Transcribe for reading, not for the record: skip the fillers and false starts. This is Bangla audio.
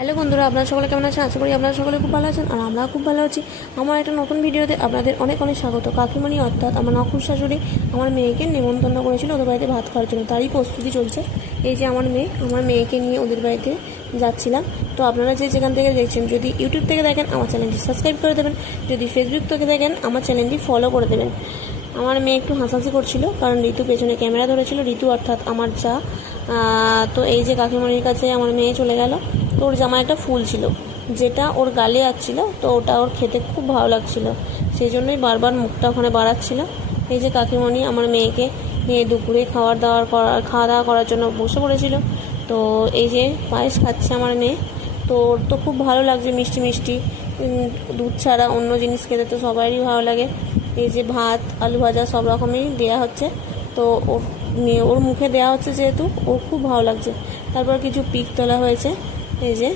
হ্যালো বন্ধুরা, আপনারা সকলে কেমন আছেন? আশা করি আপনারা সকলে খুব ভালো আছেন আর আমরাও খুব ভালো আছি। আমার একটা নতুন ভিডিওতে আপনাদের অনেক অনেক স্বাগত। কাকিমণি অর্থাৎ আমার নকুর শাশুড়ি আমার মেয়েকে নেমন্তন্ন করেছিল ওদের বাড়িতে ভাত খাওয়ার জন্য, তারই প্রস্তুতি চলছে। এই যে আমার মেয়েকে নিয়ে ওদের বাড়িতে যাচ্ছিলাম। তো আপনারা যেখান থেকে দেখছেন, যদি ইউটিউব থেকে দেখেন আমার চ্যানেলটি সাবস্ক্রাইব করে দেবেন, যদি ফেসবুক থেকে দেখেন আমার চ্যানেলটি ফলো করে দেবেন। আমার মেয়ে একটু হাসাহাসি করছিল কারণ ঋতু পেছনে ক্যামেরা ধরেছিল, ঋতু অর্থাৎ আমার যা। তো এই যে কাকিমণির কাছে আমার মেয়ে চলে গেল। তো ওর জামায় একটা ফুল ছিল যেটা ওর গালে আসছিল, তো ওটা ওর খেতে খুব ভালো লাগছিল, সেই জন্যই বারবার মুখটা ওখানে বাড়াচ্ছিল। এই যে কাকিমণি আমার মেয়েকে নিয়ে দুপুরে খাওয়া দাওয়া করার জন্য বসে পড়েছিল। তো এই যে পায়েস খাচ্ছে আমার মেয়ে, তো ওর তো খুব ভালো লাগছে মিষ্টি মিষ্টি। দুধ ছাড়া অন্য জিনিস খেতে তো সবারই ভালো লাগে। এই যে ভাত, আলু ভাজা সব রকমই দেওয়া হচ্ছে, তো ওর মুখে দেওয়া হচ্ছে যেহেতু ওর খুব ভালো লাগছে। তারপর কিছু পিক তোলা হয়েছে, এই যে